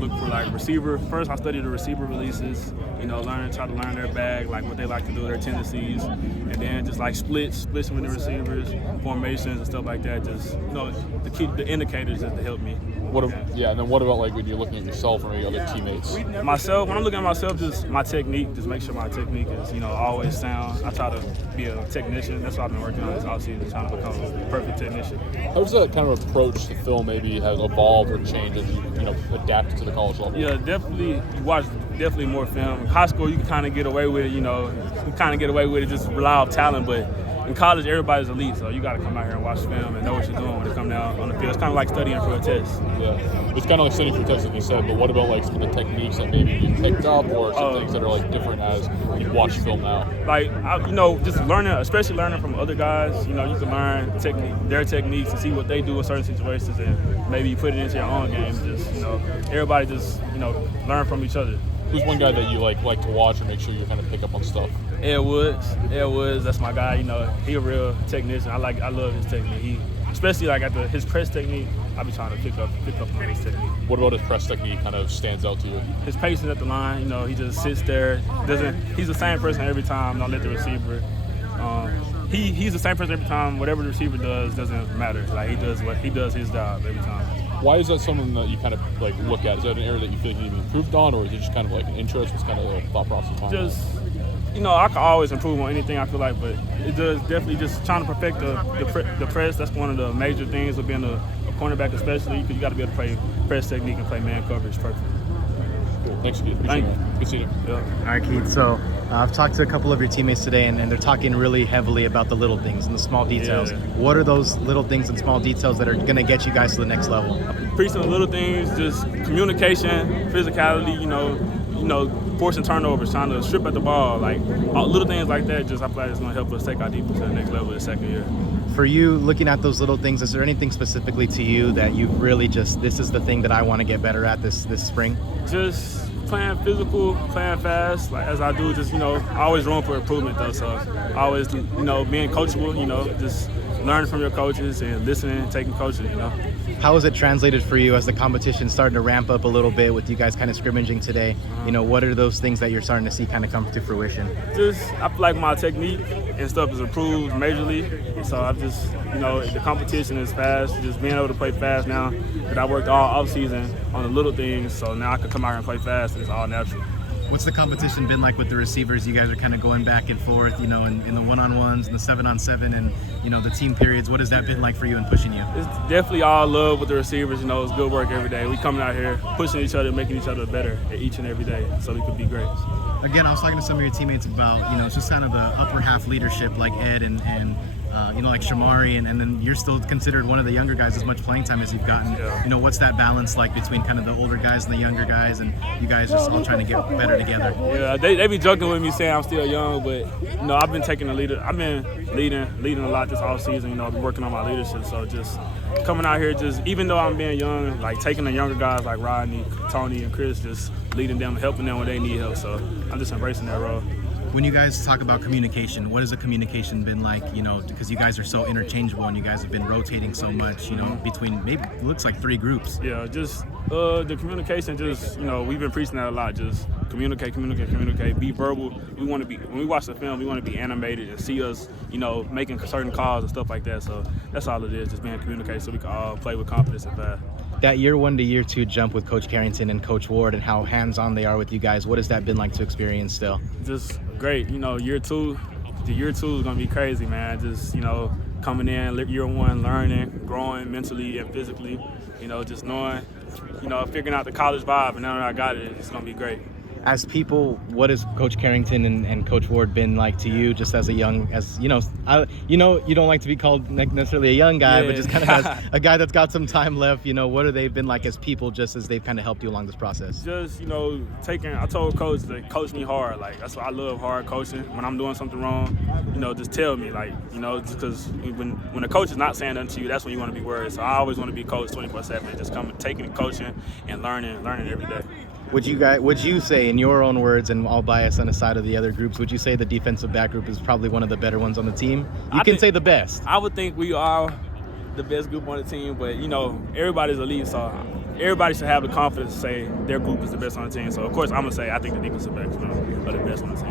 look for like receiver. First, I study the receiver releases. You know, try to learn their bag, like what they like to do, their tendencies, and then just like splits with the receivers, formations and stuff like that. Just the indicators just to help me. And then what about like when you're looking at yourself or maybe other teammates? Myself, when I'm looking at myself, just my technique, just make sure my technique is, always sound. I try to be a technician. That's what I've been working on this offseason, trying to become a perfect technician. How does that kind of approach to film maybe has evolved or changed as you adapt to the college level? Yeah, definitely. You watch definitely more film. In high school, you can kind of get away with it, you kind of get away with it, just rely on talent, but in college, everybody's elite, so you got to come out here and watch film and know what you're doing when it comes down on the field. It's kind of like studying for a test. Yeah, it's kind of like studying for a test, like you said, but what about like some of the techniques that maybe you picked up or some things that are like different as you watch film now? Like, just learning, especially learning from other guys, you can learn their techniques and see what they do in certain situations and maybe you put it into your own game. Just, everybody just, learn from each other. Who's one guy that you like to watch or make sure you kind of pick up on stuff? Ed Woods, that's my guy. He a real technician. I love his technique. Especially like after his press technique, I be trying to pick up on his technique. What about his press technique kind of stands out to you? His patience at the line. He just sits there. He's the same person every time. Don't let the receiver. He's the same person every time. Whatever the receiver does doesn't matter. Like he does his job every time. Why is that something that you kind of like look at? Is that an area that you feel like you improved on, or is it just kind of like an interest? What's kind of the thought process behind it? Just, I can always improve on anything I feel like, but it does definitely just trying to perfect the press. That's one of the major things of being a cornerback, especially because you got to be able to play press technique and play man coverage perfectly. Cool. Thanks, Keith. Thank you. Good seeing you. Yeah. All right, Keith. So I've talked to a couple of your teammates today, and they're talking really heavily about the little things and the small details. Yeah. What are those little things and small details that are going to get you guys to the next level? Preaching the little things, just communication, physicality, forcing turnovers, trying to strip at the ball, like little things like that. Just I feel like it's going to help us take our defense to the next level the second year. For you, looking at those little things, is there anything specifically to you that you've really this is the thing that I want to get better at this spring? Just playing physical, playing fast, like as I do. Just always room for improvement though. So always being coachable. Just learning from your coaches and listening and taking coaching. How is it translated for you as the competition starting to ramp up a little bit with you guys kind of scrimmaging today? What are those things that you're starting to see kind of come to fruition? I feel like my technique and stuff is improved majorly. So I just, the competition is fast. Just being able to play fast now that I worked all offseason on the little things. So now I can come out here and play fast. It's all natural. What's the competition been like with the receivers? You guys are kind of going back and forth, in the one-on-ones and the 7-on-7 and, the team periods. What has that been like for you and pushing you? It's definitely all love with the receivers. It's good work every day. We coming out here, pushing each other, making each other better each and every day so we could be great. Again, I was talking to some of your teammates about, it's just kind of the upper half leadership like Ed and like Shamari, and then you're still considered one of the younger guys as much playing time as you've gotten. Yeah. What's that balance like between kind of the older guys and the younger guys, and you guys just all trying to get better together? Yeah, they be joking with me saying I'm still young, but I've been taking the lead. I've been leading a lot this off season. I've been working on my leadership. So just coming out here, just even though I'm being young, like taking the younger guys like Rodney, Tony, and Chris, just leading them, helping them when they need help. So I'm just embracing that role. When you guys talk about communication, what has the communication been like, because you guys are so interchangeable and you guys have been rotating so much, between maybe it looks like 3 groups. Yeah, just the communication, just, we've been preaching that a lot. Just communicate, be verbal. When we watch the film, we want to be animated and see us, making certain calls and stuff like that. So that's all it is, just being communicated so we can all play with confidence and fast. That year 1 to year 2 jump with Coach Carrington and Coach Ward and how hands-on they are with you guys, what has that been like to experience still? Just great. Year 2 is going to be crazy, man. Just, coming in, year 1, learning, growing mentally and physically, just knowing, figuring out the college vibe, and now that I got it, it's going to be great. As people, what has Coach Carrington and Coach Ward been like to you, just as you don't like to be called necessarily a young guy, but just kind of as a guy that's got some time left, what have they been like as people, just as they've kind of helped you along this process? Just, I told Coach to coach me hard. Like, that's why I love hard coaching. When I'm doing something wrong, just tell me, just because when a coach is not saying nothing to you, that's when you want to be worried. So I always want to be coached 24/7, just taking and coaching and learning every day. Would you say, in your own words, and all bias on the side of the other groups, would you say the defensive back group is probably one of the better ones on the team? You can say the best. I would think we are the best group on the team, but everybody's elite, so everybody should have the confidence to say their group is the best on the team. So, of course, I'm going to say I think the defensive backs are the best on the team.